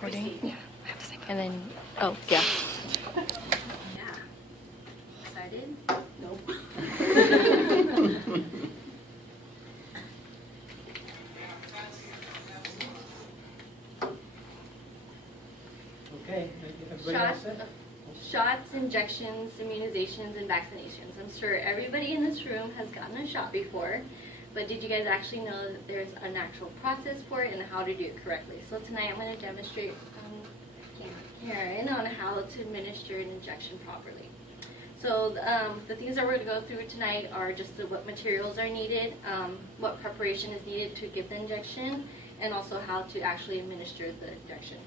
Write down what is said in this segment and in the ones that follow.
Recording? Yeah, I have to say. And then, oh, yeah. Yeah. Excited? Nope. Okay, everybody all Shots, set? shots, injections, immunizations, and vaccinations. I'm sure everybody in this room has gotten a shot before, but did you guys actually know that there's an actual process for it and how to do it correctly? So tonight I'm going to demonstrate Karen on how to administer an injection properly. So the things that we're going to go through tonight are just what materials are needed, what preparation is needed to give the injection, and also how to actually administer the injection.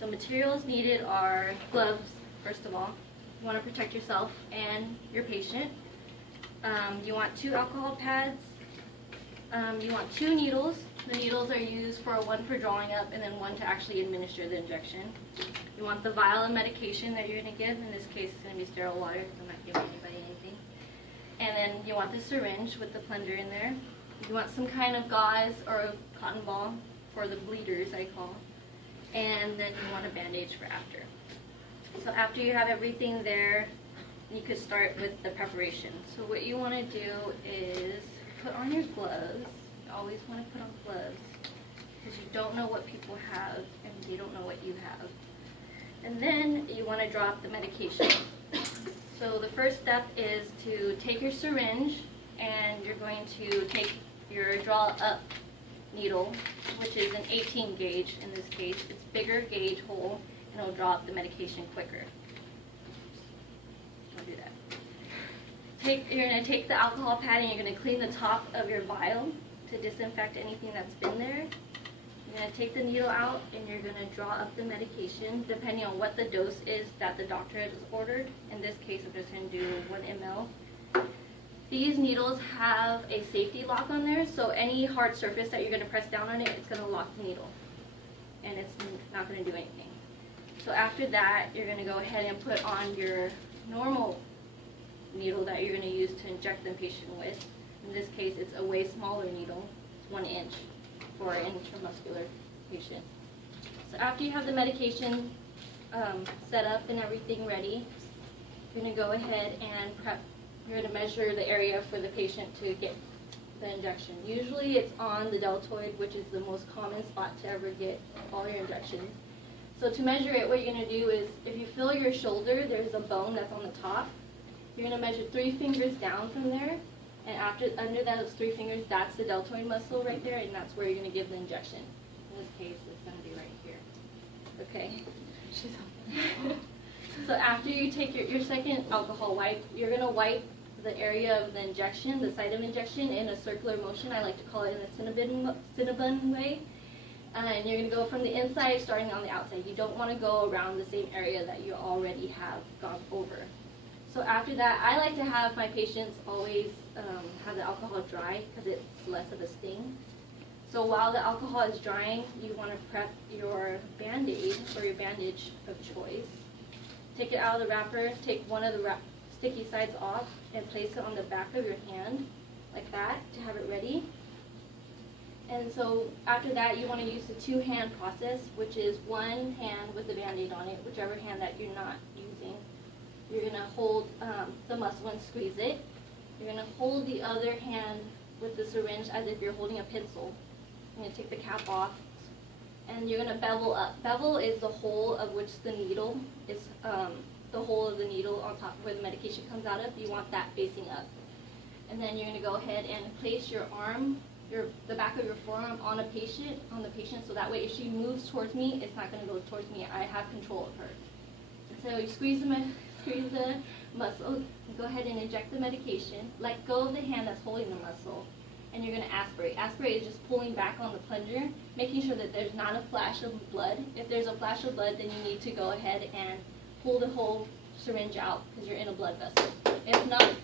So materials needed are gloves, first of all. You want to protect yourself and your patient. You want 2 alcohol pads. You want 2 needles. The needles are used for one for drawing up and then one to actually administer the injection. You want the vial of medication that you're going to give. In this case, it's going to be sterile water because I'm not giving anybody anything. And then you want the syringe with the plunger in there. You want some kind of gauze or a cotton ball for the bleeders, I call. And then you want a bandage for after. So after you have everything there, you could start with the preparation. So what you want to do is put on your gloves. You always want to put on gloves because you don't know what people have and they don't know what you have. And then you want to drop the medication. So the first step is to take your syringe and you're going to take your draw up needle, which is an 18 gauge in this case. It's bigger gauge hole and it'll draw up the medication quicker. Don't do that. You're going to take the alcohol pad and you're going to clean the top of your vial to disinfect anything that's been there. You're going to take the needle out and you're going to draw up the medication depending on what the dose is that the doctor has ordered. In this case, I'm just going to do 1 ml. These needles have a safety lock on there, so any hard surface that you're going to press down on it, it's going to lock the needle. And it's not going to do anything. So after that, you're going to go ahead and put on your normal needle that you're going to use to inject the patient with. In this case, it's a way smaller needle. It's 1 inch for an intramuscular patient. So after you have the medication set up and everything ready, you're going to go ahead and prep. You're going to measure the area for the patient to get the injection. Usually it's on the deltoid, which is the most common spot to ever get all your injections. So to measure it, what you're going to do is, if you feel your shoulder, there's a bone that's on the top. You're going to measure 3 fingers down from there, and under those 3 fingers, that's the deltoid muscle right there, and that's where you're going to give the injection. In this case, it's going to be right here. Okay. So after you take your second alcohol wipe, you're going to wipe the area of the injection, the site of injection, in a circular motion. I like to call it in a Cinnabon way. And you're going to go from the inside starting on the outside. You don't want to go around the same area that you already have gone over. So after that, I like to have my patients always have the alcohol dry because it's less of a sting. So while the alcohol is drying, you want to prep your Band-Aid or your bandage of choice. Take it out of the wrapper, take one of the sticky sides off, and place it on the back of your hand, like that, to have it ready. And so after that, you want to use the 2-hand process, which is 1 hand with the Band-Aid on it, whichever hand that you're not using. You're going to hold the muscle and squeeze it. You're going to hold the other hand with the syringe as if you're holding a pencil. You're going to take the cap off, and you're going to bevel up. Bevel is the hole of which the needle is, the hole of the needle on top where the medication comes out of. You want that facing up. And then you're going to go ahead and place your arm, the back of your forearm on the patient, so that way if she moves towards me, it's not going to go towards me. I have control of her. So you squeeze the muscle, go ahead and inject the medication, let go of the hand that's holding the muscle, and you're going to aspirate. Aspirate is just pulling back on the plunger, making sure that there's not a flash of blood. If there's a flash of blood, then you need to go ahead and pull the whole syringe out because you're in a blood vessel. If not,